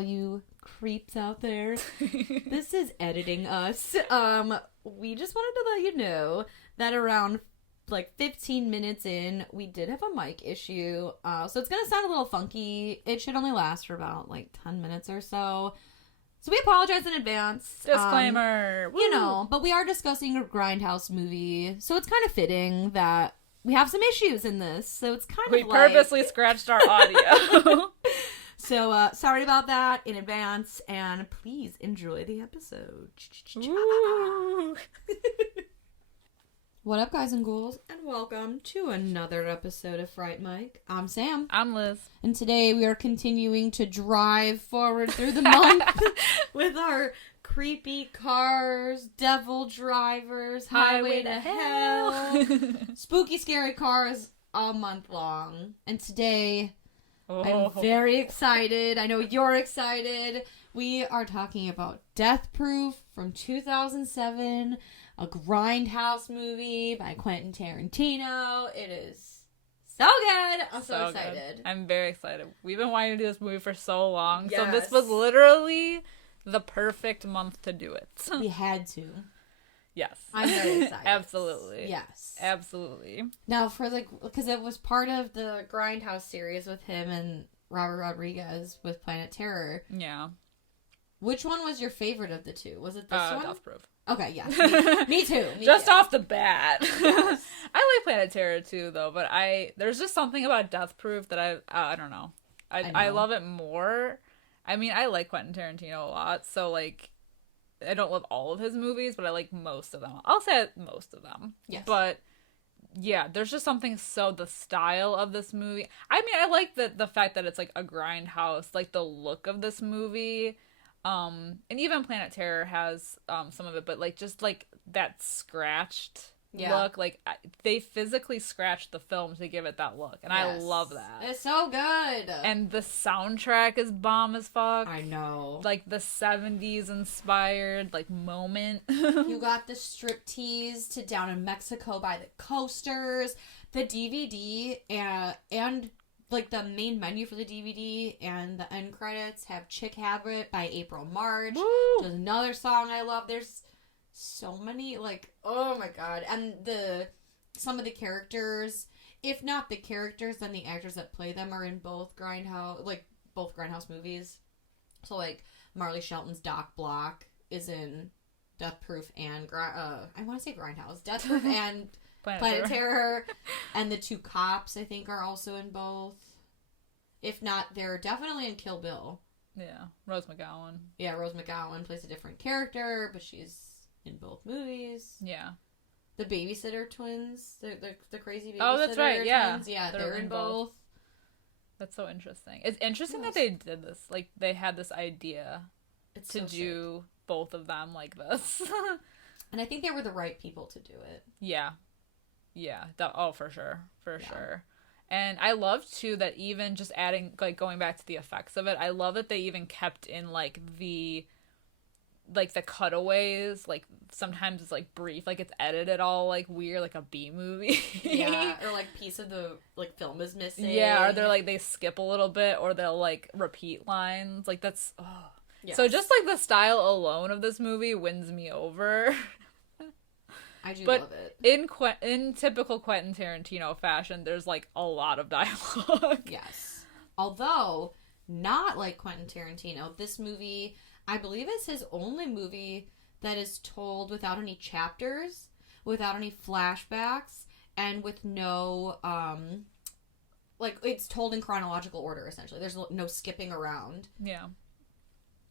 all you creeps out there. This is editing us. We just wanted to let you know that around 15 minutes in, we did have a mic issue. So it's going to sound a little funky. It should only last for about 10 minutes or so. So we apologize in advance. Disclaimer. But we are discussing a Grindhouse movie. So it's kind of fitting that we have some issues in this. So it's kind of we purposely scratched our audio. So sorry about that in advance. And please enjoy the episode. What up, guys and ghouls, and welcome to another episode of Fright Mic. I'm Sam. I'm Liz. And today we are continuing to drive forward through the month with our creepy cars, devil drivers, highway to hell, spooky, scary cars all month long. And today, I'm very excited. I know you're excited. We are talking about Death Proof from 2007. A Grindhouse movie by Quentin Tarantino. It is so good. I'm so excited. Good. I'm very excited. We've been wanting to do this movie for so long. Yes. So this was literally the perfect month to do it. We had to. Yes. I'm very excited. Absolutely. Yes. Absolutely. Now, because it was part of the Grindhouse series with him and Robert Rodriguez with Planet Terror. Yeah. Which one was your favorite of the two? Was it this one? Death Proof. Okay, yeah. Me too. Just off the bat. Yes. I like Planet Terror too, though, but there's just something about Death Proof that I don't know. I love it more. I mean, I like Quentin Tarantino a lot, so, I don't love all of his movies, but I like most of them. I'll say most of them. Yes. But, yeah, there's just something the style of this movie. I mean, I like the fact that it's, a Grindhouse, the look of this movie. And even Planet Terror has some of it, but that scratched look, they physically scratched the film to give it that look, and yes. I love that. It's so good. And the soundtrack is bomb as fuck. I know. The 70s inspired moment. You got the striptease to Down in Mexico by the Coasters, the DVD, and the main menu for the DVD and the end credits have Chick Habit by April March. Which is another song I love. There's so many, oh my god. And some of the characters, if not the characters, then the actors that play them are in both Grindhouse movies. So, Marley Shelton's Doc Block is in Death Proof and, I want to say Grindhouse. Death Proof and Planet Terror. And the two cops, I think, are also in both. If not, they're definitely in Kill Bill. Yeah, Rose McGowan. Yeah, Rose McGowan plays a different character, but she's in both movies. Yeah. The Babysitter Twins, the crazy Babysitter Oh, that's right, twins. yeah. Yeah, they're in both. That's so interesting. It's interesting that they did this. They had this idea to do both of them like this. And I think they were the right people to do it. Yeah. Yeah. For sure. For sure. And I love, too, that even just adding, going back to the effects of it, I love that they even kept in, the cutaways, sometimes it's, brief, it's edited all, weird, like a B-movie. Yeah, or, piece of the, film is missing. Yeah, or they're, they skip a little bit, or they'll, repeat lines. That's, oh. Yes. So just, the style alone of this movie wins me over. I do love it. In typical Quentin Tarantino fashion, there's a lot of dialogue. Yes. Although, not like Quentin Tarantino, this movie, I believe, is his only movie that is told without any chapters, without any flashbacks, and with no, it's told in chronological order, essentially. There's no skipping around. Yeah.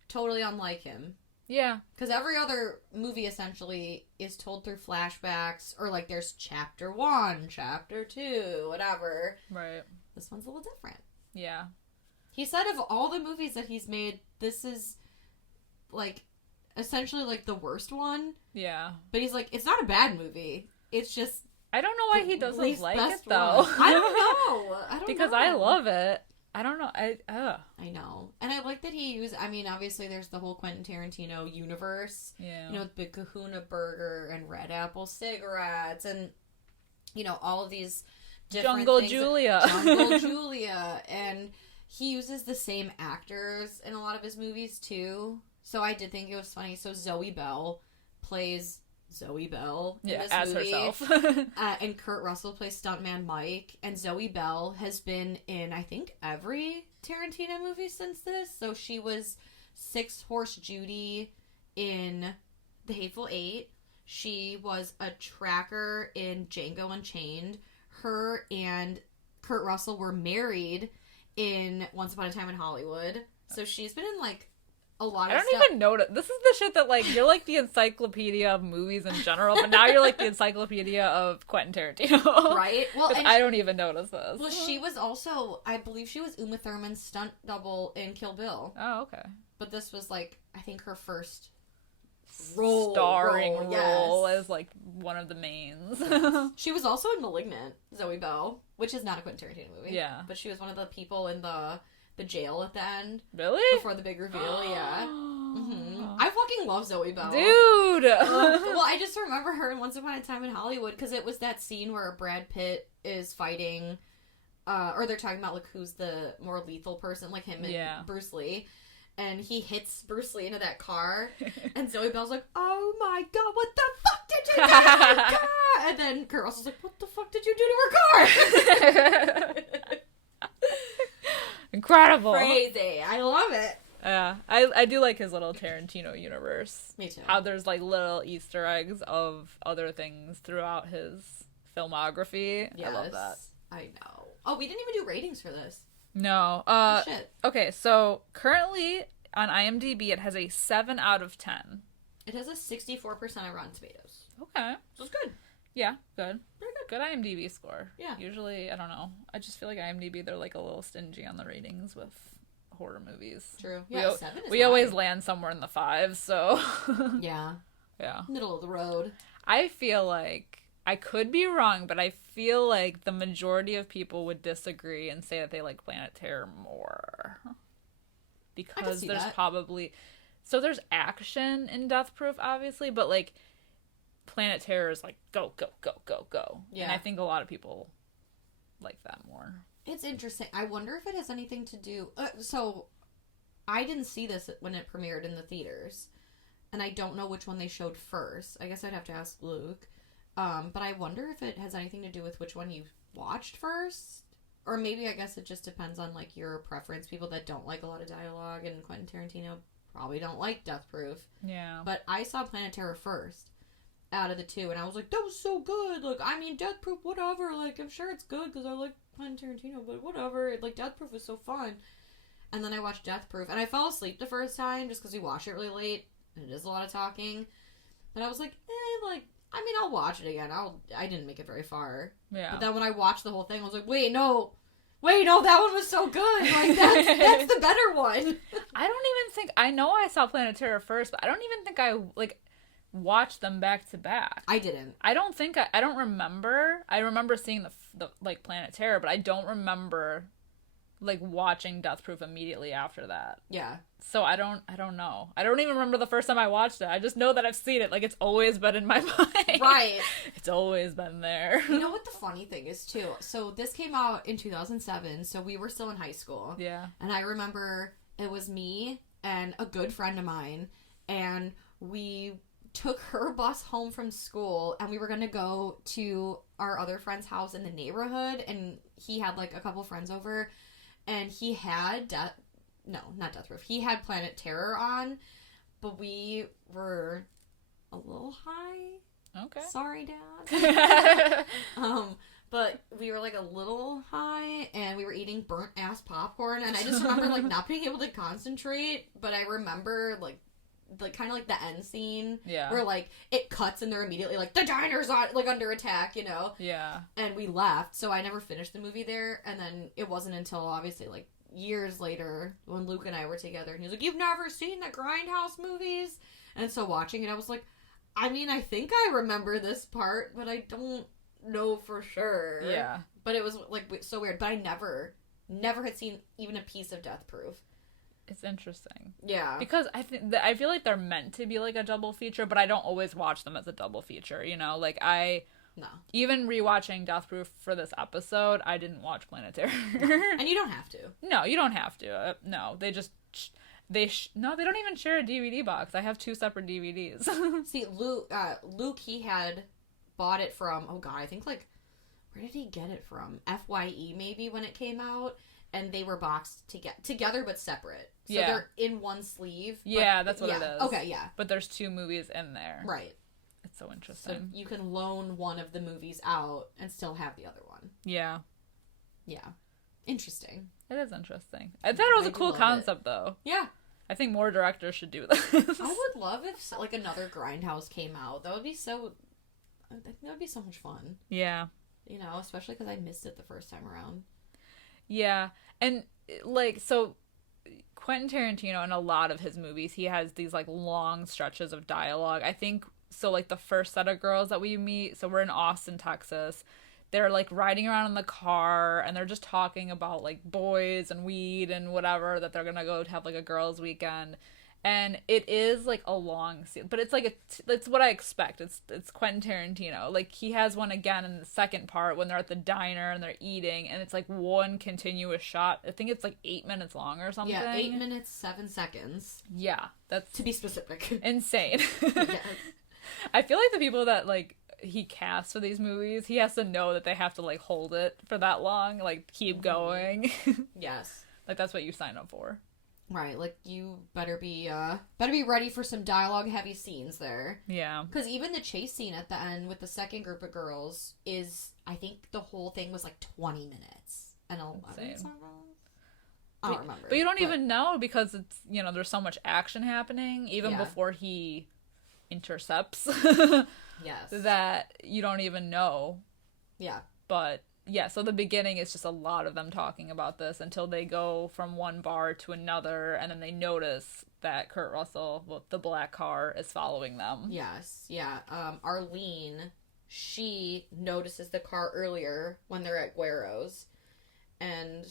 Totally unlike him. Yeah. Because every other movie, essentially, is told through flashbacks, or, there's chapter 1, chapter 2, whatever. Right. This one's a little different. Yeah. He said of all the movies that he's made, this is, essentially, the worst one. Yeah. But he's it's not a bad movie. It's just... I don't know why he doesn't like it, though. I don't know. Because I love it. I don't know. I know. And I like that he used... I mean, obviously, there's the whole Quentin Tarantino universe. Yeah. With Big Kahuna Burger and Red Apple cigarettes and, all of these different Jungle things. Julia. Jungle Julia. And, he uses the same actors in a lot of his movies, too. So I did think it was funny. So Zoe Bell plays Zoe Bell in this as movie. herself. And Kurt Russell plays Stuntman Mike. And Zoe Bell has been in, I think, every Tarantino movie since this. So she was Six Horse Judy in The Hateful Eight. She was a tracker in Django Unchained. Her and Kurt Russell were married in Once Upon a Time in Hollywood. So she's been in, like, a lot of stuff. I don't even know. This is the shit that, like, you're like the encyclopedia of movies in general, but now you're like the encyclopedia of Quentin Tarantino. Right? Well, and I don't even notice this. Well, she was also, I believe she was Uma Thurman's stunt double in Kill Bill. Oh, okay. But this was, like, I think her first starring role yes. as, like, one of the mains. She was also in Malignant, Zoe Bell, which is not a Quentin Tarantino movie. Yeah. But she was one of the people in the jail at the end. Really? Before the big reveal, yeah. Mm-hmm. I fucking love Zoe Bell. Dude! Well, I just remember her in Once Upon a Time in Hollywood, because it was that scene where Brad Pitt is fighting, or they're talking about, like, who's the more lethal person, like him and Bruce Lee. And he hits Bruce Lee into that car, and Zoe Bell's like, "Oh my god, what the fuck did you do to her car?" And then Kurt Russell's like, "What the fuck did you do to her car?" Incredible. Crazy. I love it. Yeah, I do like his little Tarantino universe. Me too. How there's, like, little Easter eggs of other things throughout his filmography. Yes, I love that. I know. Oh, we didn't even do ratings for this. No. Shit. Okay, so currently on IMDb it has a 7 out of 10. It has a 64% on Rotten Tomatoes. Okay. So it's good. Yeah, good. Very good. Good IMDb score. Yeah. Usually, I don't know. I just feel like IMDb, they're, like, a little stingy on the ratings with horror movies. True. Yeah, 7 is we always land somewhere in the 5s, so. Yeah. Yeah. Middle of the road. I feel like, I could be wrong, but I feel like the majority of people would disagree and say that they like Planet Terror more. Because there's probably... So there's action in Death Proof, obviously, but, like, Planet Terror is like, go, go, go, go, go. Yeah. And I think a lot of people like that more. It's interesting. I wonder if it has anything to do... so, I didn't see this when it premiered in the theaters. And I don't know which one they showed first. I guess I'd have to ask Luke. But I wonder if it has anything to do with which one you watched first. Or maybe, I guess it just depends on, like, your preference. People that don't like a lot of dialogue and Quentin Tarantino probably don't like Death Proof. Yeah. But I saw Planet Terror first out of the two, and I was like, that was so good. Like, I mean, Death Proof, whatever. Like, I'm sure it's good because I like Quentin Tarantino, but whatever. Like, Death Proof was so fun. And then I watched Death Proof, and I fell asleep the first time just because we watched it really late, and it is a lot of talking. But I was like, like, I mean, I'll watch it again. I didn't make it very far. Yeah. But then when I watched the whole thing, I was like, wait, no, that one was so good. Like, that's the better one. I don't even think, I know I saw Planet Terror first, but I don't even think I, like, watched them back to back. I didn't. I don't remember. I remember seeing the like, Planet Terror, but I don't remember, like, watching Death Proof immediately after that. Yeah. So I don't know. I don't even remember the first time I watched it. I just know that I've seen it. Like, it's always been in my mind. Right. It's always been there. You know what the funny thing is, too? So this came out in 2007, so we were still in high school. Yeah. And I remember it was me and a good friend of mine, and we took her bus home from school, and we were going to go to our other friend's house in the neighborhood, and he had, like, a couple friends over, and he had not Death Proof. He had Planet Terror on, but we were a little high. Okay. Sorry, Dad. But we were, like, a little high, and we were eating burnt-ass popcorn, and I just remember, like, not being able to concentrate, but I remember, like kind of like the end scene. Yeah. Where, like, it cuts, and they're immediately, like, the diner's on, like, under attack, you know? Yeah. And we left, so I never finished the movie there, and then it wasn't until, obviously, like, years later, when Luke and I were together, and he was like, you've never seen the Grindhouse movies? And so watching it, I was like, I mean, I think I remember this part, but I don't know for sure. Yeah. But it was, like, so weird. But I never had seen even a piece of Death Proof. It's interesting. Yeah. Because I feel like they're meant to be, like, a double feature, but I don't always watch them as a double feature, you know? Like, I No. Even rewatching Death Proof for this episode, I didn't watch Planet Terror. And you don't have to. No, you don't have to. No, they just... they don't even share a DVD box. I have 2 separate DVDs. See, Luke, he had bought it from, oh god, I think like, where did he get it from? FYE maybe when it came out, and they were boxed together but separate. So they're in one sleeve. Yeah, that's what it is. Okay, yeah. But there's 2 movies in there. Right. It's so interesting. So you can loan one of the movies out and still have the other one. Yeah. Yeah. Interesting. It is interesting. I thought it was a cool concept, though. Yeah. I think more directors should do this. I would love if like another Grindhouse came out. That would be so. I think that would be so much fun. Yeah. You know, especially because I missed it the first time around. Yeah, and like so, Quentin Tarantino in a lot of his movies, he has these like long stretches of dialogue. I think so. Like the first set of girls that we meet, so we're in Austin, Texas. They're like riding around in the car and they're just talking about like boys and weed and whatever, that they're gonna go have like a girls' weekend. And it is like a long scene, but it's like it's what I expect. It's Quentin Tarantino. Like he has one again in the second part when they're at the diner and they're eating, and it's like one continuous shot. I think it's like 8 minutes long or something. Yeah, 8 minutes 7 seconds. Yeah, that's to be specific. Insane. Yes. I feel like the people that like he casts for these movies, he has to know that they have to like hold it for that long, like keep going. Yes. Like that's what you sign up for. Right, like you better be ready for some dialogue heavy scenes there. Yeah. Because even the chase scene at the end with the second group of girls is, I think the whole thing was like 20 minutes. And 11 minutes. I don't remember. But you don't even know because it's, you know, there's so much action happening even before he intercepts. Yes. That you don't even know. Yeah. But yeah, so the beginning is just a lot of them talking about this until they go from one bar to another, and then they notice that Kurt Russell, well, the black car, is following them. Yes, yeah. Arlene, she notices the car earlier when they're at Guero's, and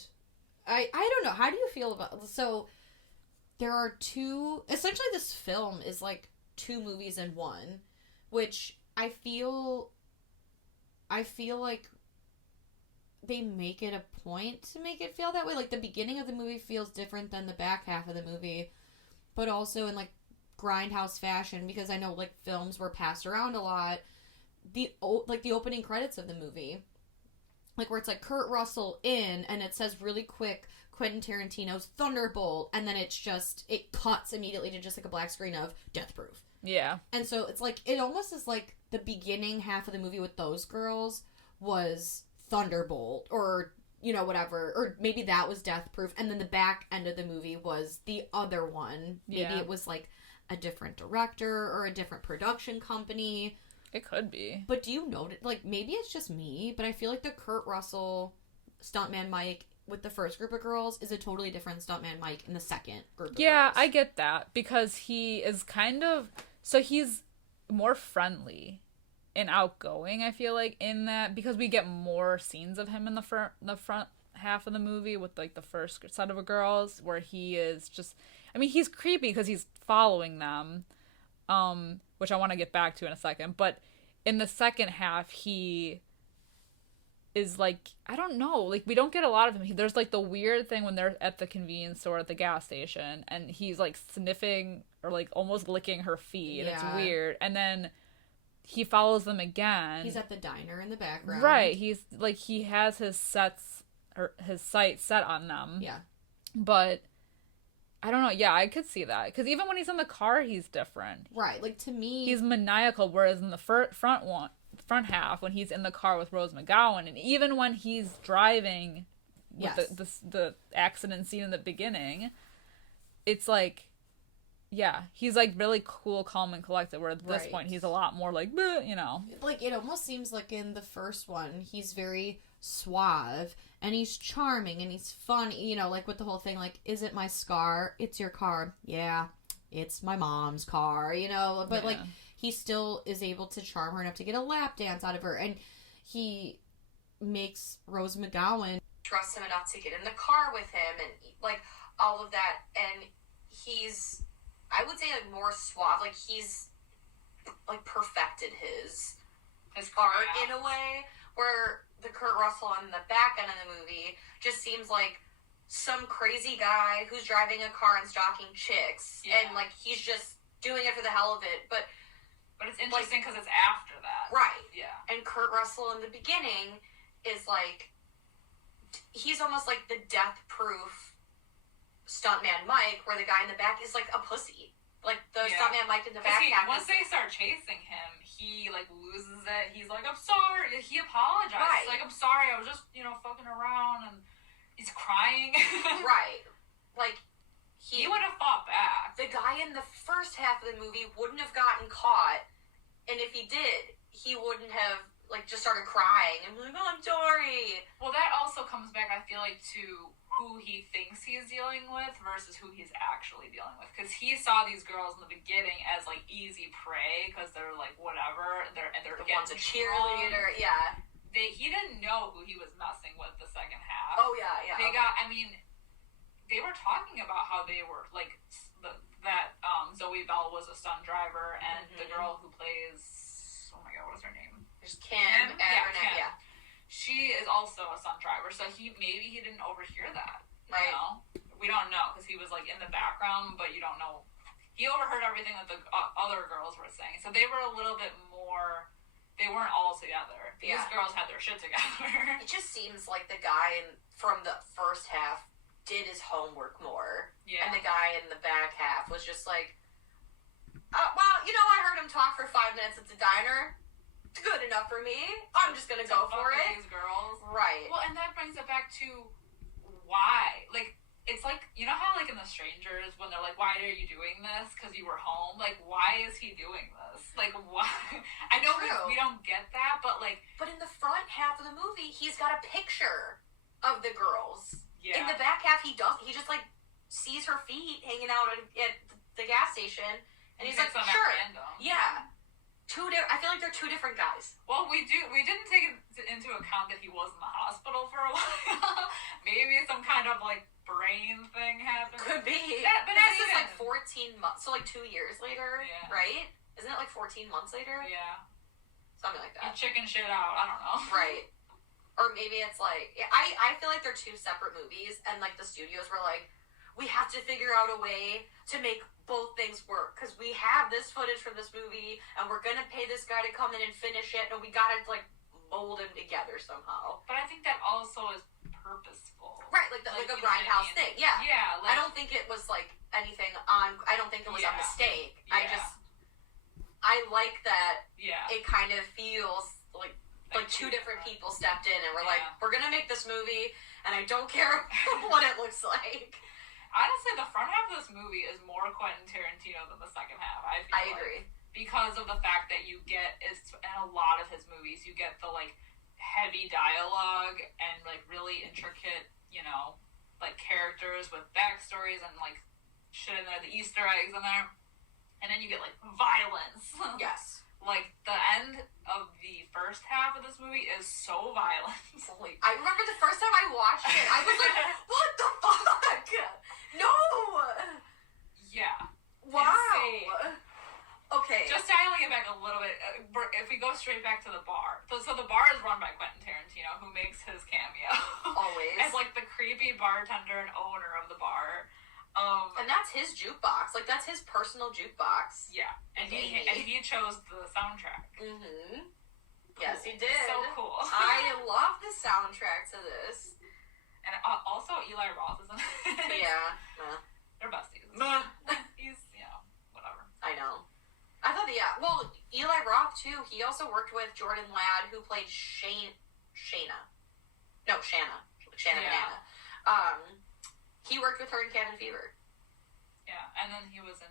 I don't know, how do you feel about, so there are essentially this film is like 2 movies in one, which I feel like they make it a point to make it feel that way. Like, the beginning of the movie feels different than the back half of the movie, but also in, like, Grindhouse fashion, because I know, like, films were passed around a lot. The opening credits of the movie, like, where it's, like, Kurt Russell in, and it says really quick, Quentin Tarantino's Thunderbolt, and then it cuts immediately to just, like, a black screen of Death Proof. Yeah. And so it's, like, it almost is, like, the beginning half of the movie with those girls was Thunderbolt, or, you know, whatever, or maybe that was Death Proof, and then the back end of the movie was the other one. Maybe it was like a different director or a different production company. It could be. But do you notice, like, maybe it's just me, but I feel like the Kurt Russell Stuntman Mike with the first group of girls is a totally different Stuntman Mike in the second group of girls. Yeah, I get that, because he is kind of, so he's more friendly and outgoing, I feel like, in that, because we get more scenes of him in the front half of the movie with like the first set of girls, where he is just, I mean, he's creepy because he's following them, which I want to get back to in a second, but in the second half he is like, I don't know, like we don't get a lot of him. There's like the weird thing when they're at the convenience store at the gas station and he's like sniffing or like almost licking her feet, and it's weird, and then he follows them again. He's at the diner in the background. Right. He's like, he has his sights set on them. Yeah. But I don't know. Yeah, I could see that. Because even when he's in the car, he's different. Right. Like, to me, he's maniacal, whereas in the front half, when he's in the car with Rose McGowan, and even when he's driving with the accident scene in the beginning, it's like, yeah, he's like really cool, calm, and collected, where at this point he's a lot more like, bleh, you know. Like, it almost seems like in the first one, he's very suave, and he's charming, and he's funny, you know, like with the whole thing, like, is it my scar? It's your car. Yeah, it's my mom's car, you know, but like, he still is able to charm her enough to get a lap dance out of her, and he makes Rose McGowan trust him enough to get in the car with him, and like, all of that, and he's, I would say, like, more suave. Like, he's, like, perfected his his arc in a way, where the Kurt Russell on the back end of the movie just seems like some crazy guy who's driving a car and stalking chicks, and like he's just doing it for the hell of it. But it's interesting because it's after that, right? Yeah. And Kurt Russell in the beginning is like, he's almost like the death-proof stuntman Mike, where the guy in the back is like a pussy. Like, the stuntman Mike in the back. Once they start chasing him, he, like, loses it. He's like, I'm sorry. He apologizes. Right. Like, I'm sorry. I was just, fucking around. And he's crying. Right. Like, he would have fought back. The guy in the first half of the movie wouldn't have gotten caught. And if he did, he wouldn't have, like, just started crying. And like, oh, I'm sorry. Well, that also comes back, I feel like, to who he thinks he's dealing with versus who he's actually dealing with. Because he saw these girls in the beginning as, like, easy prey because they're, like, whatever. They're the one's a cheerleader, yeah. He didn't know who he was messing with the second half. Oh, yeah. They were talking about how they were, like, that Zoe Bell was a stunt driver, and the girl who plays, oh my god, what is her name? There's Kim. Kim. She is also a stunt driver, so maybe he didn't overhear that. Right. You know? We don't know, because he was, like, in the background, but you don't know. He overheard everything that the other girls were saying, so they were a little bit more, they weren't all together. These girls had their shit together. It just seems like the guy from the first half did his homework more. Yeah. And the guy in the back half was just like, I heard him talk for 5 minutes at the diner. It's good enough for me. I'm just gonna go for it. These girls. Right. Well, and that brings it back to why. Like, it's like, you know how, like, in The Strangers, when they're like, why are you doing this? Because you were home? Like, why is he doing this? Like, why? I know we don't get that, but, like... But in the front half of the movie, he's got a picture of the girls. Yeah. In the back half, he just, like, sees her feet hanging out at the gas station, and he's like, sure. Yeah. I feel like they're two different guys. Well, we didn't take into account that he was in the hospital for a while. Maybe some kind of, like, brain thing happened. Could be. But this is, like, 14 months, so, like, 2 years later, right? Isn't it, like, 14 months later? Yeah. Something like that. You chicken shit out. I don't know. Right. Or maybe it's, like, I feel like they're two separate movies, and, like, the studios were like, we have to figure out a way to make both things work, because we have this footage from this movie, and we're gonna pay this guy to come in and finish it, and we gotta, like, mold them together somehow. But I think that also is purposeful. Right, like a Grindhouse thing, yeah. Yeah. Like, I don't think it was, like, anything I don't think it was a mistake. Yeah. I like that it kind of feels like two different people stepped in and were like, we're gonna make this movie, and I don't care what it looks like. Honestly, the front half of this movie is more Quentin Tarantino than the second half, I agree. Because of the fact that you get, in a lot of his movies, you get the, like, heavy dialogue and, like, really intricate, like, characters with backstories and, like, shit in there, the Easter eggs in there. And then you get, like, violence. Yes. Like, the end of the first half of this movie is so violent. Like, I remember the first time I watched it, I was like, what the fuck? No! Yeah. Wow. Insane. Okay. Just dialing it back a little bit, if we go straight back to the bar. So the bar is run by Quentin Tarantino, who makes his cameo. Always. As, like, the creepy bartender and owner of the bar. And that's his jukebox. Like, that's his personal jukebox. Yeah. And he chose the soundtrack. Mm-hmm. Cool. Yes, he did. So cool. I love the soundtrack to this. And also Eli Roth is in it. Yeah. They're besties. He's, whatever. I know. I thought, well, Eli Roth, too, he also worked with Jordan Ladd, who played Shanna. Shanna Banana. He worked with her in Cabin Fever. Yeah, and then he was in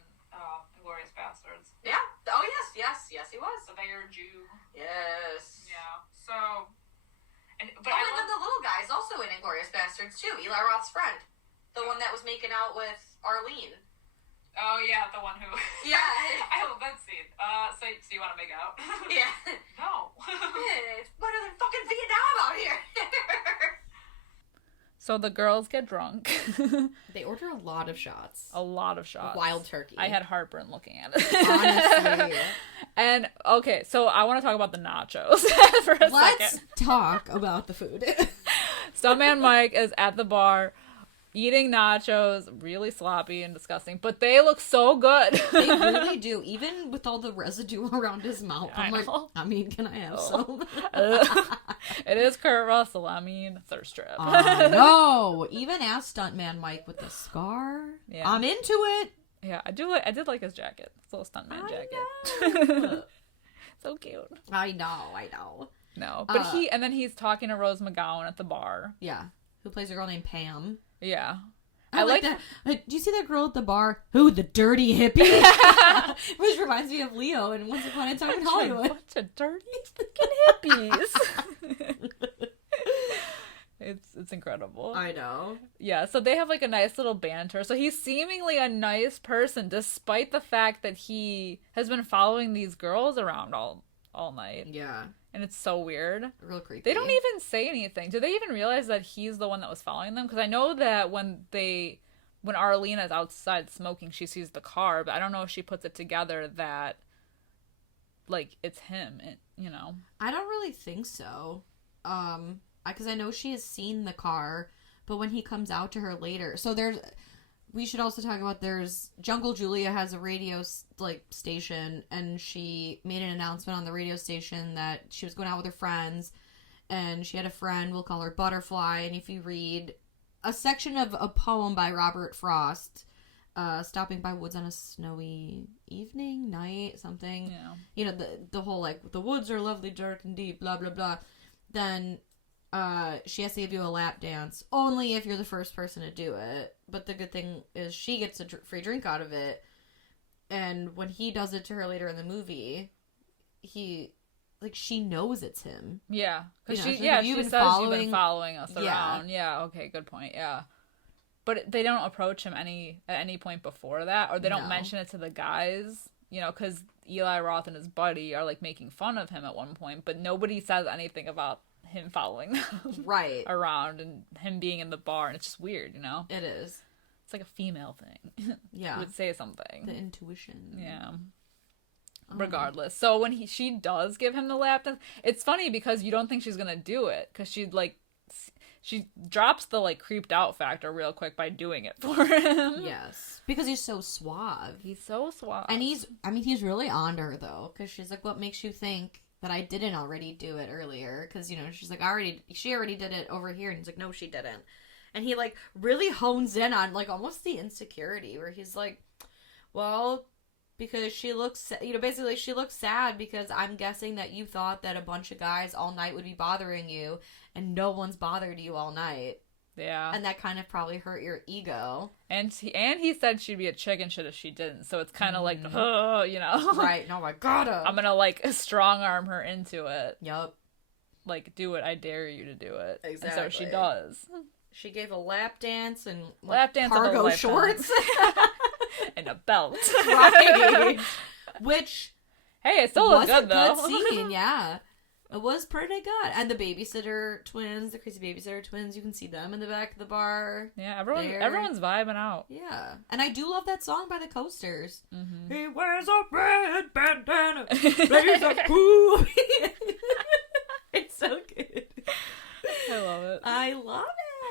Inglourious Bastards. Yeah. Oh, yes, he was. The Bear Jew. Yes. Yeah. So, and then the little guy's also in Inglourious Bastards, too. Eli Roth's friend. The one that was making out with Arlene. Oh, yeah, the one who... Yeah. I love that scene. So you want to make out? Yeah. No. It's better than fucking Vietnam out here. So the girls get drunk. They order a lot of shots. A lot of shots. Wild turkey. I had heartburn looking at it. Honestly. And, okay, so I want to talk about the nachos for a Let's second. talk about the food. Stuntman Mike is at the bar eating nachos, really sloppy and disgusting, but they look so good. They really do, even with all the residue around his mouth. I'm I like, know. I mean, can I have some? It is Kurt Russell. I mean, thirst trap. No, even as Stuntman Mike with the scar, Yeah. I'm into it. Yeah, I did like his jacket. His little stuntman I jacket. know. So cute. I know. No, but he's talking to Rose McGowan at the bar. Yeah, who plays a girl named Pam? Yeah. I like that. Do you see that girl at the bar? Who, the dirty hippie? Which reminds me of Leo and Once Upon a Time in Hollywood. Bunch of dirty fucking hippies. It's incredible. I know. Yeah, so they have like a nice little banter. So he's seemingly a nice person, despite the fact that he has been following these girls around all night. Yeah. And it's so weird. Real creepy. They don't even say anything. Do they even realize that he's the one that was following them? Because I know that when Arlene is outside smoking, she sees the car, but I don't know if she puts it together that, like, it's him, you know? I don't really think so. Because I know she has seen the car, but when he comes out to her later, so we should also talk about Jungle Julia has a radio station, and she made an announcement on the radio station that she was going out with her friends, and she had a friend, we'll call her Butterfly, and if you read a section of a poem by Robert Frost, stopping by woods on a snowy evening, night, something, Yeah. you know, the whole, like, the woods are lovely, dark, and deep, blah, blah, blah, then she has to give you a lap dance only if you're the first person to do it. But the good thing is she gets a free drink out of it. And when he does it to her later in the movie, she knows it's him. Yeah. Because You know, she have says you been you've been following us Yeah. around. Yeah, okay, good point, yeah. But they don't approach him at any point before that, or they don't No. mention it to the guys, you know, because Eli Roth and his buddy are, like, making fun of him at one point, but nobody says anything about him following them Right. around and him being in the bar, and it's just weird, you know? It is. It's like a female thing. Yeah. Would say something. The intuition. Yeah. Oh. Regardless. So when she does give him the lap dance, it's funny because you don't think she's gonna do it, because she drops the, like, creeped out factor real quick by doing it for him. Yes. Because he's so suave. He's so suave. And he's really on to her, though, because she's like, what makes you think that I didn't already do it earlier? Because, you know, she's like, she already did it over here. And he's like, no, she didn't. And he, like, really hones in on, like, almost the insecurity, where he's like, well, because she looks, you know, basically she looks sad because I'm guessing that you thought that a bunch of guys all night would be bothering you, and no one's bothered you all night. Yeah. And that kind of probably hurt your ego. And he said she'd be a chicken shit if she didn't. So it's kind of like, oh, you know. Right. No, I gotta. I'm gonna, like, strong arm her into it. Yup. Like, do it. I dare you to do it. Exactly. And so she does. She gave a lap dance and Lap dance of a cargo lifetime. shorts. And a belt. Right. Which Hey, it still looks was good, a though. good scene, yeah. It was pretty good. And the babysitter twins, the crazy babysitter twins, you can see them in the back of the bar. Yeah, There. everyone's vibing out. Yeah. And I do love that song by the Coasters. Mm-hmm. He wears a red bandana, plays a cool. It's so good. I love it. I love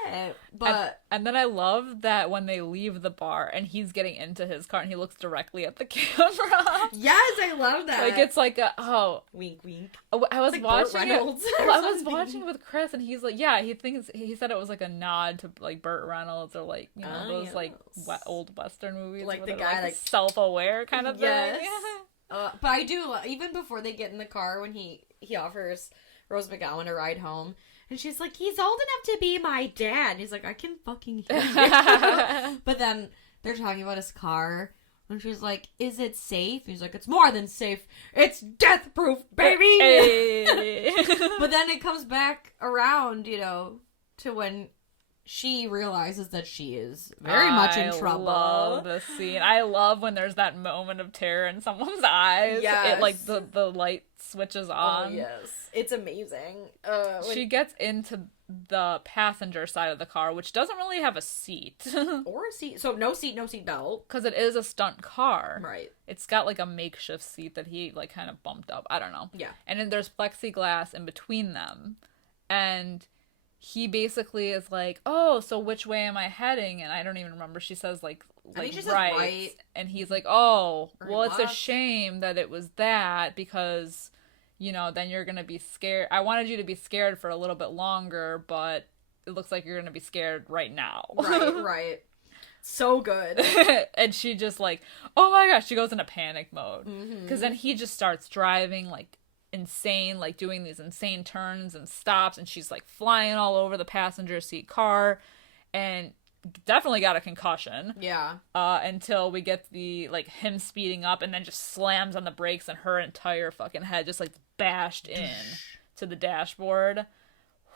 it. But And then I love that when they leave the bar and he's getting into his car and he looks directly at the camera. yes, I love that. Like, it's like wink wink. I was Like Burt watching it. Reynolds or I was something. watching it with Chris, and he's like, yeah, he said it was like a nod to, like, Burt Reynolds or, like, you know, those like old Western movies, Like where the they're, guy, like, like, self-aware kind of yes. thing. But I do, even before they get in the car, when he offers Rose McGowan a ride home, and she's like, he's old enough to be my dad. And he's like, I can fucking hear you. But then they're talking about his car, and she's like, is it safe? He's like, it's more than safe. It's death-proof, baby! Hey. But then it comes back around, you know, to when she realizes that she is very much in trouble. I love this scene. I love when there's that moment of terror in someone's eyes. Yes. It, like, the light switches on. Oh, yes. It's amazing. She gets into the passenger side of the car, which doesn't really have a seat. Or a seat. So no seat belt. Because it is a stunt car. Right. It's got like a makeshift seat that he like kind of bumped up. I don't know. Yeah. And then there's plexiglass in between them. And he basically is like, oh, so which way am I heading? And I don't even remember. She says like she says right. right. And he's like, oh, Or well, it's a left. shame that it was that because, you know, then you're going to be scared. I wanted you to be scared for a little bit longer, but it looks like you're going to be scared right now. Right. So good. And she just like, oh my gosh, she goes into panic mode. Mm-hmm. Because then he just starts driving like insane, like doing these insane turns and stops, and she's like flying all over the passenger seat car and definitely got a concussion. Yeah. Until we get the like him speeding up and then just slams on the brakes and her entire fucking head just like bashed in to the dashboard.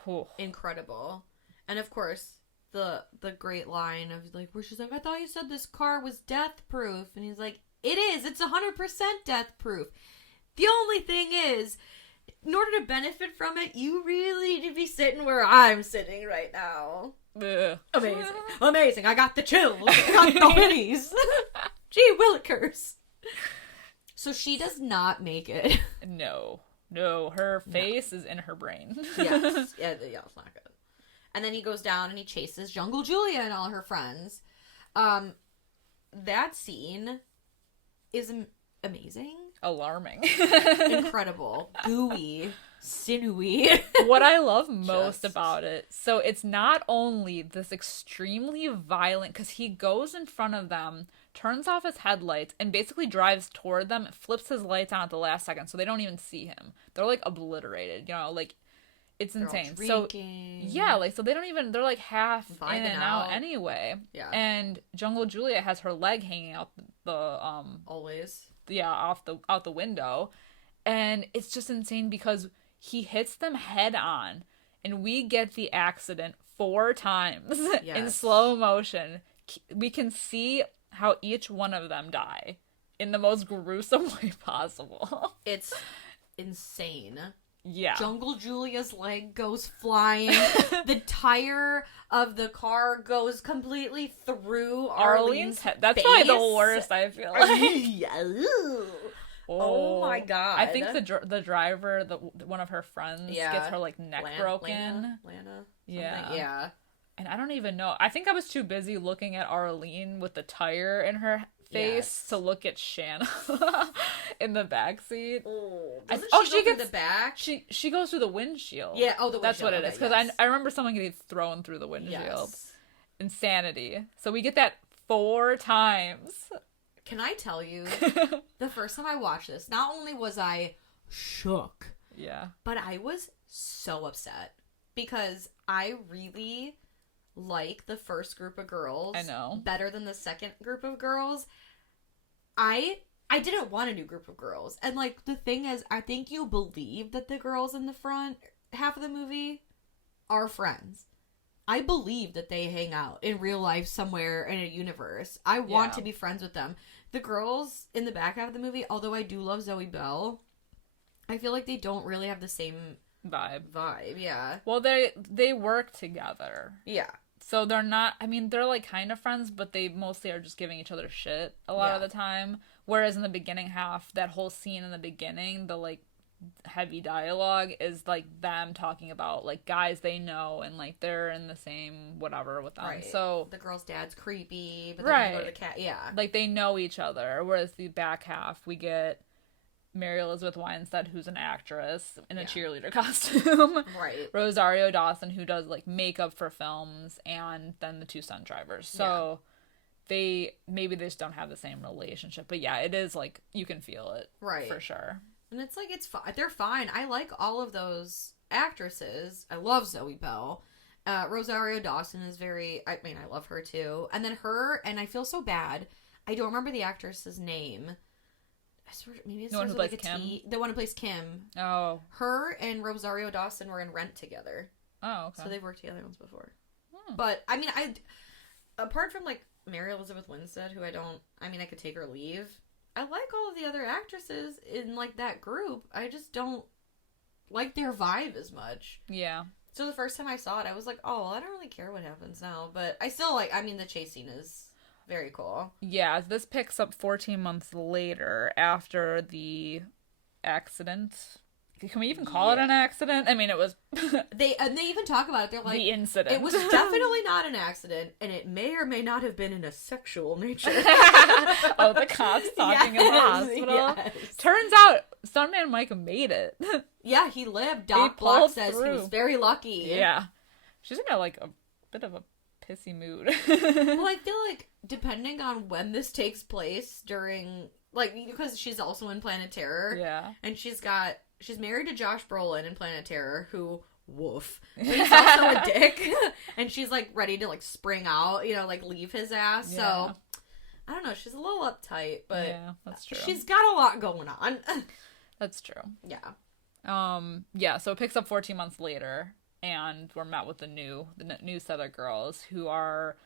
Whew. Incredible. And of course, the great line of like where she's like, I thought you said this car was death proof, and he's like, it is. It's 100% death proof. The only thing is, in order to benefit from it, you really need to be sitting where I'm sitting right now. Ugh. Amazing. I got the chills. I got the willies. Gee willikers. So she does not make it. No, her face is in her brain. Yes. Yeah, it's not good. And then he goes down and he chases Jungle Julia and all her friends. That scene is amazing. Alarming. Incredible. Gooey. Sinewy. What I love most about it, so it's not only this extremely violent, because he goes in front of them, turns off his headlights, and basically drives toward them, flips his lights on at the last second, so they don't even see him. They're like obliterated, you know, like it's insane. So yeah, like so they don't even, they're like half Vibing in and out anyway. Yeah. And Jungle Julia has her leg hanging out the always. Yeah, out the window. And it's just insane because he hits them head on, and we get the accident 4 times in slow motion. We can see how each one of them die in the most gruesome way possible. It's insane. Yeah. Jungle Julia's leg goes flying. The tire of the car goes completely through Arlene's head. That's face. probably the worst, I feel like. Oh my god! I think the driver, one of her friends, gets her like neck broken. Lana. Yeah. And I don't even know. I think I was too busy looking at Arlene with the tire in her face to look at Shanna in the back seat. She gets through the back. She goes through the windshield. Yeah. Oh, the windshield. That's what it is. Because I remember someone getting thrown through the windshield. Yes. Insanity. So we get that 4 times. Can I tell you, the first time I watched this, not only was I shook, but I was so upset because I really like the first group of girls. I know. Better than the second group of girls. I didn't want a new group of girls. And like the thing is, I think you believe that the girls in the front half of the movie are friends. I believe that they hang out in real life somewhere in a universe. I want to be friends with them. The girls in the back half of the movie, although I do love Zoe Bell, I feel like they don't really have the same vibe, yeah. Well, they work together. Yeah. So they're not, I mean, they're like kind of friends, but they mostly are just giving each other shit a lot of the time. Whereas in the beginning half, that whole scene in the beginning, the like heavy dialogue is like them talking about like guys they know and like they're in the same whatever with them. Right. So the girl's dad's creepy, but then they go to the cat. Yeah. Like they know each other. Whereas the back half we get Mary Elizabeth Winstead, who's an actress in a cheerleader costume. Right. Rosario Dawson, who does like makeup for films, and then the 2 stunt drivers. So they just don't have the same relationship. But yeah, it is like you can feel it. Right. For sure. And it's like, they're fine. I like all of those actresses. I love Zoe Bell. Rosario Dawson is I love her too. And then and I feel so bad. I don't remember the actress's name. I swear, maybe it's the one who plays Kim. The one who plays Kim. Oh. Her and Rosario Dawson were in Rent together. Oh, okay. So they've worked together once before. But, I mean, apart from, like, Mary Elizabeth Winstead, who I could take or leave. I like all of the other actresses in, like, that group. I just don't like their vibe as much. Yeah. So the first time I saw it, I was like, oh, well, I don't really care what happens now. But I still like, I mean, the chase scene is very cool. Yeah, this picks up 14 months later after the accident. Can we even call it an accident? I mean, it was... They even talk about it. They're like... The incident. It was definitely not an accident, and it may or may not have been in a sexual nature. Oh, the cops talking in the hospital. Yes. Turns out, Stuntman Mike made it. Yeah, he lived. Doc pulled Block says through. he was very lucky. Yeah. She's in like a bit of a pissy mood. Well, I feel like, depending on when this takes place during... Like, because she's also in Planet Terror. Yeah. And she's married to Josh Brolin in Planet Terror, who, woof. He's also a dick. And she's, like, ready to, like, spring out, you know, like, leave his ass. Yeah. So, I don't know. She's a little uptight, but yeah, that's true. she's got a lot going on. That's true. Yeah. Yeah, so it picks up 14 months later, and we're met with the new set of girls who are...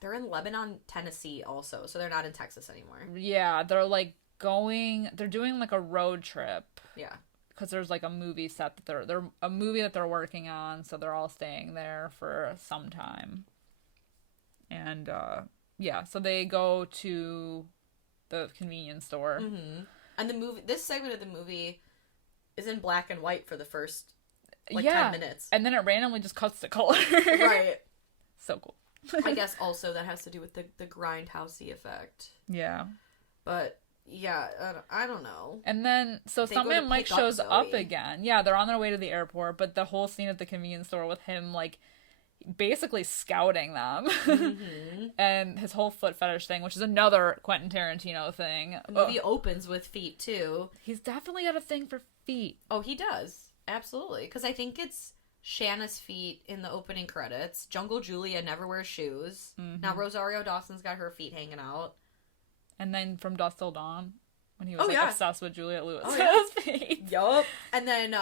They're in Lebanon, Tennessee also, so they're not in Texas anymore. Yeah, they're, like, they're doing, like, a road trip. Yeah. Because there's, like, a movie set that they're a movie that they're working on, so they're all staying there for some time. And, yeah, so they go to the convenience store. Mm-hmm. And this segment of the movie is in black and white for the first, like, 10 minutes. And then it randomly just cuts to color. Right. So cool. I guess also that has to do with the Grindhouse-y effect. Yeah. But, yeah, I don't know. And then, so Stuntman Mike shows up again. Yeah, they're on their way to the airport, but the whole scene at the convenience store with him, like, basically scouting them. Mm-hmm. And his whole foot fetish thing, which is another Quentin Tarantino thing. The movie opens with feet, too. He's definitely got a thing for feet. Oh, he does. Absolutely. Because I think it's Shanna's feet in the opening credits. Jungle Julia never wears shoes. Mm-hmm. Now Rosario Dawson's got her feet hanging out. And then From Dusk Till Dawn, when he was obsessed with Juliette Lewis's feet. Yup. And then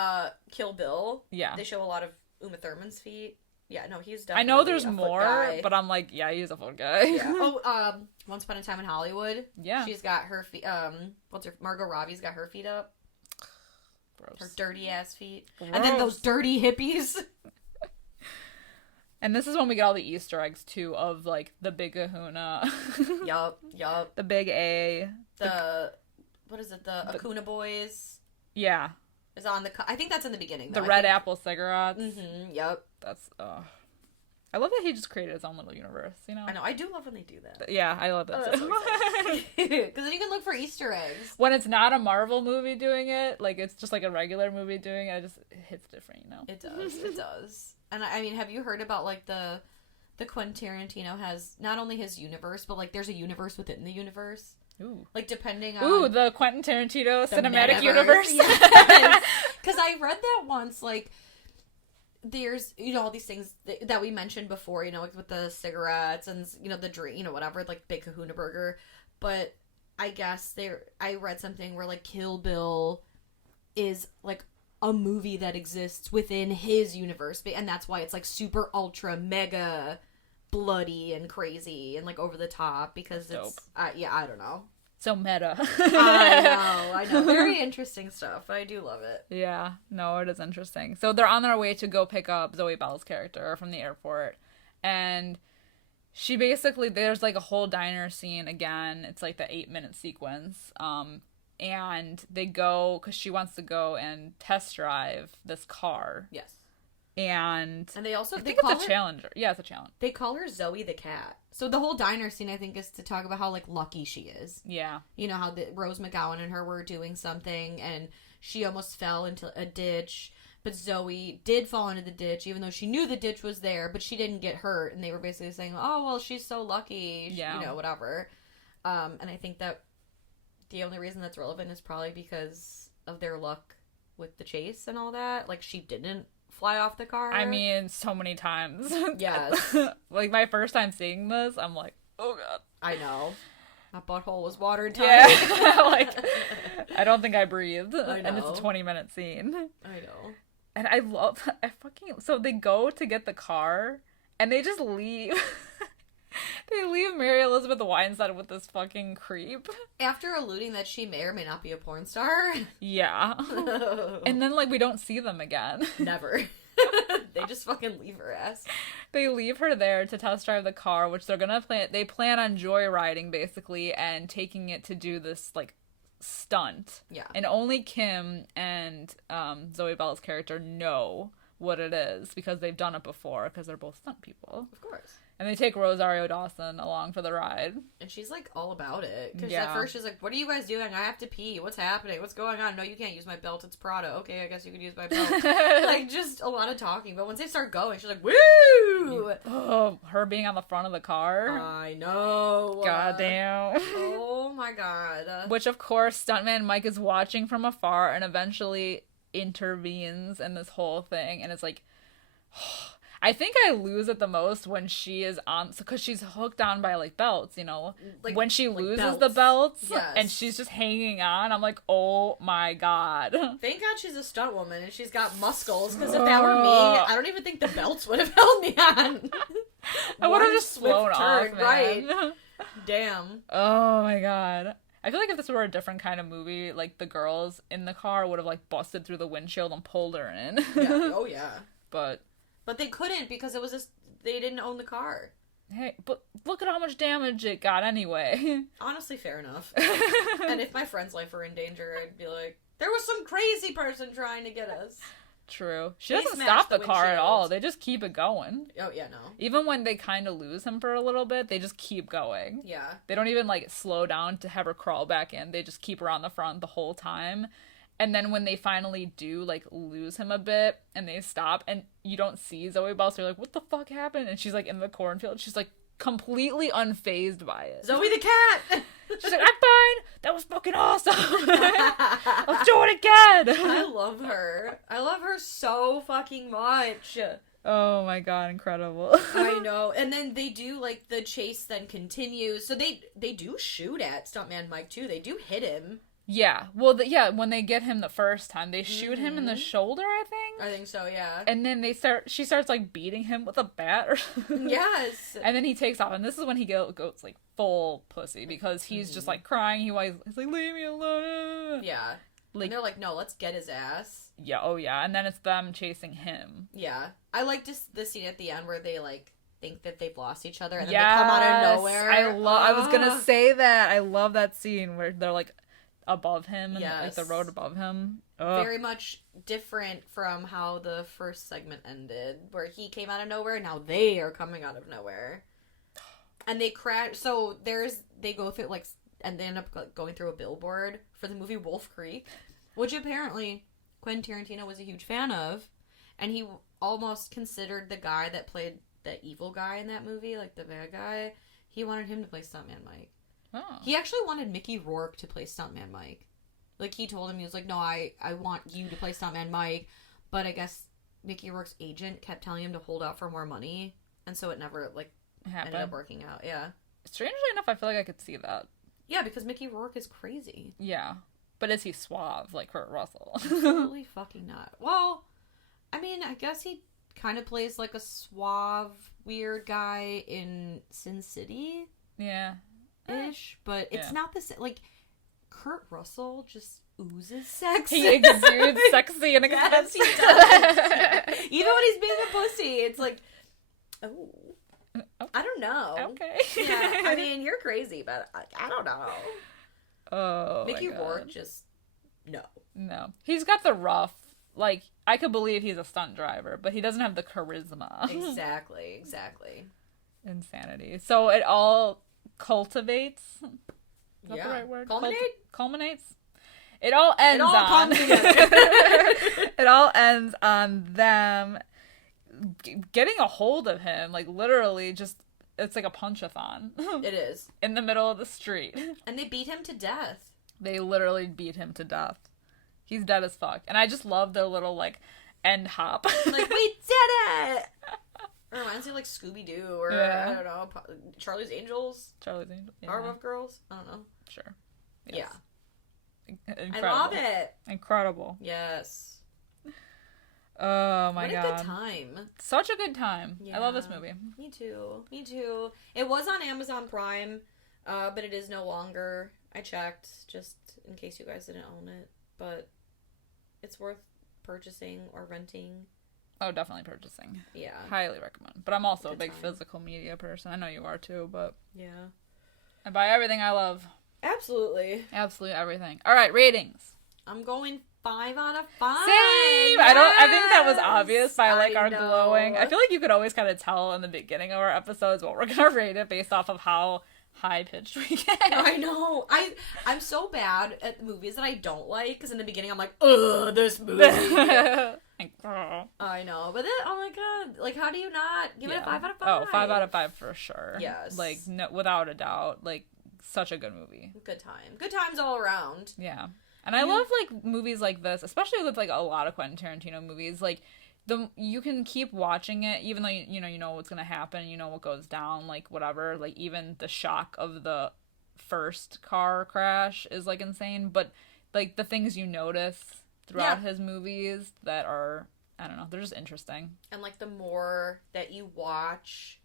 Kill Bill. Yeah. They show a lot of Uma Thurman's feet. Yeah, no, he's definitely I know there's a foot more, guy. but I'm like, yeah, he's a foot guy. Yeah. Oh, Once Upon a Time in Hollywood. Yeah. She's got her feet, Margot Robbie's got her feet up. Gross. Her dirty ass feet. Gross. And then those dirty hippies. And this is when we get all the Easter eggs, too, of, like, the Big Kahuna. Yup. The Big A. What is it? The Acuna Boys Yeah. is on the... I think that's in the beginning, The though. Red Apple cigarettes. Mm-hmm. Yup. That's, I love that he just created his own little universe, you know? I know. I do love when they do that. Yeah, I love that too. Because then you can look for Easter eggs. When it's not a Marvel movie doing it, like, it's just like a regular movie doing it, it hits different, you know? It does. It does. And I mean, have you heard about, like, the Quentin Tarantino has not only his universe, but, like, there's a universe within the universe? Ooh. Like, depending on... Ooh, the Quentin Tarantino the cinematic metaverse. universe. Yes. Because I read that once, like, there's, you know, all these things that we mentioned before, you know, like with the cigarettes and, you know, the drink, you know, whatever, like Big Kahuna Burger. But I guess I read something where, like, Kill Bill is, like, a movie that exists within his universe. And that's why it's, like, super ultra mega bloody and crazy and, like, over the top. Because it's, yeah, I don't know. So meta. I know. Very interesting stuff. I do love it. Yeah, no, it is interesting. So they're on their way to go pick up Zoe Bell's character from the airport. And she basically, there's like a whole diner scene again. It's like the 8-minute sequence. And they go, because she wants to go and test drive this car. Yes. And they also, I think it's a Challenger. Yeah, it's a Challenger. They call her Zoe the cat. So the whole diner scene, I think, is to talk about how, like, lucky she is. Yeah. You know, how Rose McGowan and her were doing something, and she almost fell into a ditch, but Zoe did fall into the ditch, even though she knew the ditch was there, but she didn't get hurt, and they were basically saying, oh, well, she's so lucky, yeah. You know, whatever. And I think that the only reason that's relevant is probably because of their luck with the chase and all that. Like, she didn't fly off the car. I mean, so many times. Yes. Like, my first time seeing this, I'm like, oh god. I know. My butthole was watertight. Yeah. Like, I don't think I breathed. I know. And it's a 20-minute scene. I know. And so they go to get the car, and they just leave. They leave Mary Elizabeth Winstead with this fucking creep. After alluding that she may or may not be a porn star. Yeah. And then, like, we don't see them again. Never. They just fucking leave her ass. They leave her there to test drive the car, which they're gonna they plan on joyriding, basically, and taking it to do this, like, stunt. Yeah. And only Kim and Zoe Bell's character know what it is, because they've done it before, because they're both stunt people. Of course. And they take Rosario Dawson along for the ride. And she's, like, all about it. Because Yeah. at first she's like, what are you guys doing? I have to pee. What's happening? What's going on? No, you can't use my belt. It's Prada. Okay, I guess you can use my belt. Like, just a lot of talking. But once they start going, she's like, woo! Oh, her being on the front of the car. I know. Goddamn. Oh, my God. Which, of course, Stuntman Mike is watching from afar and eventually intervenes in this whole thing. And it's like... I think I lose it the most when she is on, because she's hooked on by, like, belts, you know? Like, when she loses belts. the belts, Yes. and she's just hanging on, I'm like, oh my god. Thank God she's a stunt woman and she's got muscles, because if that were me, I don't even think the belts would have held me on. I would have One just swift flown off, turn, man. right. Damn. Oh my god. I feel like if this were a different kind of movie, like, the girls in the car would have, like, busted through the windshield and pulled her in. Yeah. Oh, yeah. But they couldn't, because it was just, they didn't own the car. hey, but look at how much damage it got anyway. Honestly, fair enough. And if my friend's life were in danger, I'd be like, there was some crazy person trying to get us. True. She They doesn't smashed stop the the car at all. windshield. They just keep it going. Oh, yeah, no. Even when they kind of lose him for a little bit, they just keep going. Yeah. They don't even, like, slow down to have her crawl back in. They just keep her on the front the whole time. And then when they finally do, like, lose him a bit and they stop and you don't see Zoe Bell, so you're like, what the fuck happened? And she's, like, in the cornfield. She's, like, completely unfazed by it. Zoe the cat! She's like, I'm fine! That was fucking awesome! Let's do it again! I love her. I love her so fucking much. Oh my god, incredible. I know. And then they do, like, the chase then continues. So they do shoot at Stuntman Mike, too. They do hit him. Yeah. Well, when they get him the first time, they shoot him in the shoulder, I think? I think so, yeah. And then she starts, like, beating him with a bat or something. Yes. And then he takes off, and this is when he goes, like, full pussy, because he's just, like, crying. He's like, leave me alone. Yeah. Like, And they're like, no, let's get his ass. yeah, oh yeah. And then it's them chasing him. Yeah. I like the scene at the end where they, like, think that they've lost each other, and then Yes! they come out of nowhere. I was gonna say that. I love that scene where they're, like, above him, and like Yes. the road above him. Ugh. Very much different from how the first segment ended, where he came out of nowhere. Now they are coming out of nowhere, and they crash. So they go through, like, and they end up, like, going through a billboard for the movie Wolf Creek, which apparently Quentin Tarantino was a huge fan of, and he almost considered the guy that played the evil guy in that movie, like the bad guy. He wanted him to play Stuntman Mike. Oh. He actually wanted Mickey Rourke to play Stuntman Mike. Like, he told him, he was like, no, I want you to play Stuntman Mike. But I guess Mickey Rourke's agent kept telling him to hold out for more money. And so it never, like, ended up working out. Yeah. Strangely enough, I feel like I could see that. Yeah, because Mickey Rourke is crazy. Yeah. But is he suave like Kurt Russell? Absolutely fucking not. Well, I mean, I guess he kind of plays like a suave, weird guy in Sin City. Yeah. Ish, but it's Yeah. not the same. Like, Kurt Russell just oozes sex. He exudes sexy and Yes, expensive. he does. Even when he's being a pussy, it's like, oh, I don't know. Okay. Yeah, I mean, you're crazy, but I don't know. Oh, Mickey my God. Rourke just, no. No. He's got the rough, like, I could believe he's a stunt driver, but he doesn't have the charisma. Exactly. Insanity. So it all cultivates. Is that Yeah. the right word? Culminate? Culminates. It all ends all on. comes together. It all ends on them getting a hold of him, like, literally just, it's like a punch-a-thon. It is. In the middle of the street. And they beat him to death. They literally beat him to death. He's dead as fuck. And I just love their little, like, end hop. Like, we did it! It reminds me of, like, Scooby-Doo or, Yeah. I don't know, Charlie's Angels? Charlie's Angels. Yeah. Powerpuff Girls? I don't know. Sure. Yeah. Incredible. I love it. Incredible. Yes. Oh my what god. What a good time. Such a good time. Yeah. I love this movie. Me too. Me too. It was on Amazon Prime, but it is no longer. I checked, just in case you guys didn't own it. But it's worth purchasing or renting. Oh, definitely purchasing. Yeah. Highly recommend. But I'm also Good a big time. physical media person. I know you are too, but Yeah. I buy everything I love. Absolutely. Absolutely everything. All right, ratings. I'm going 5 out of 5. Same. Yes! I think that was obvious by like I our know. glowing. I feel like you could always kind of tell in the beginning of our episodes what we're gonna rate it based off of how high pitched we get. I know. I'm so bad at movies that I don't like because in the beginning I'm like, ugh, this movie. I know, but then oh my god, like how do you not give it a 5 out of 5? Oh, 5 out of 5 for sure. Yes. Like no, without a doubt. Like such a good movie. Good time. Good times all around. Yeah. And I love like movies like this, especially with like a lot of Quentin Tarantino movies. Like you can keep watching it even though you know what's gonna happen, you know what goes down, like whatever. Like even the shock of the first car crash is like insane, but like the things you notice throughout his movies that are, I don't know, they're just interesting. And like the more that you watch,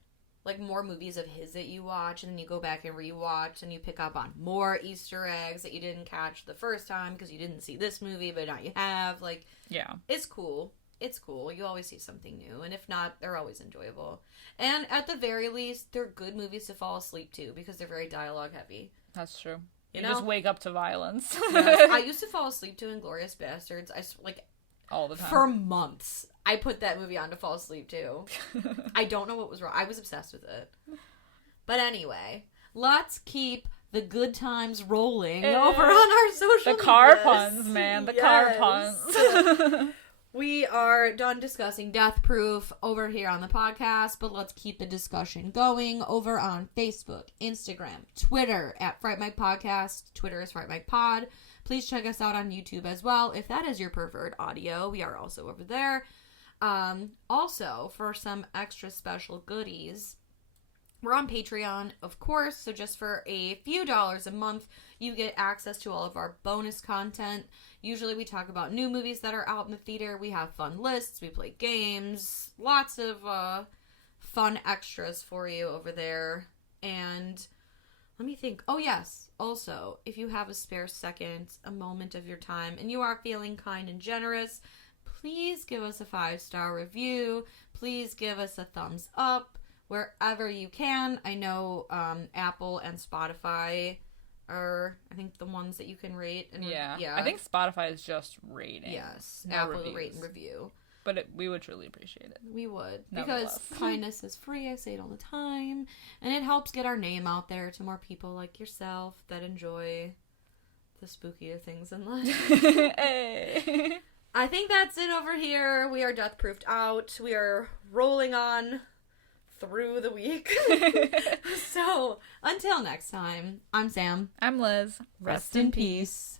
like more movies of his that you watch, and then you go back and rewatch, and you pick up on more Easter eggs that you didn't catch the first time because you didn't see this movie, but now you have. Like, yeah, it's cool. It's cool. You always see something new, and if not, they're always enjoyable. And at the very least, they're good movies to fall asleep to because they're very dialogue heavy. That's true. You know? just wake up to violence. Yes, I used to fall asleep to Inglourious Bastards. All the time. For months. I put that movie on to fall asleep to. I don't know what was wrong. I was obsessed with it. But anyway, let's keep the good times rolling over on our social media. The car puns, man. The car puns. We are done discussing Death Proof over here on the podcast, but let's keep the discussion going over on Facebook, Instagram, Twitter at Fright Mic Podcast. Twitter is Fright Mic Pod. Please check us out on YouTube as well. If that is your preferred audio, we are also over there. Also, for some extra special goodies, we're on Patreon, of course, so just for a few dollars a month, you get access to all of our bonus content. Usually we talk about new movies that are out in the theater. We have fun lists, we play games, lots of fun extras for you over there. And let me think. Oh, yes. Also, if you have a spare second, a moment of your time, and you are feeling kind and generous, please give us a 5-star review. Please give us a thumbs up wherever you can. I know Apple and Spotify are, I think, the ones that you can rate. And yeah. I think Spotify is just rating. Yes. No Apple reviews. rate and review. But we would truly appreciate it. We would. Because kindness is free. I say it all the time. And it helps get our name out there to more people like yourself that enjoy the spookier things in life. Hey. I think that's it over here. We are death proofed out. We are rolling on through the week. So, until next time, I'm Sam. I'm Liz. Rest in peace.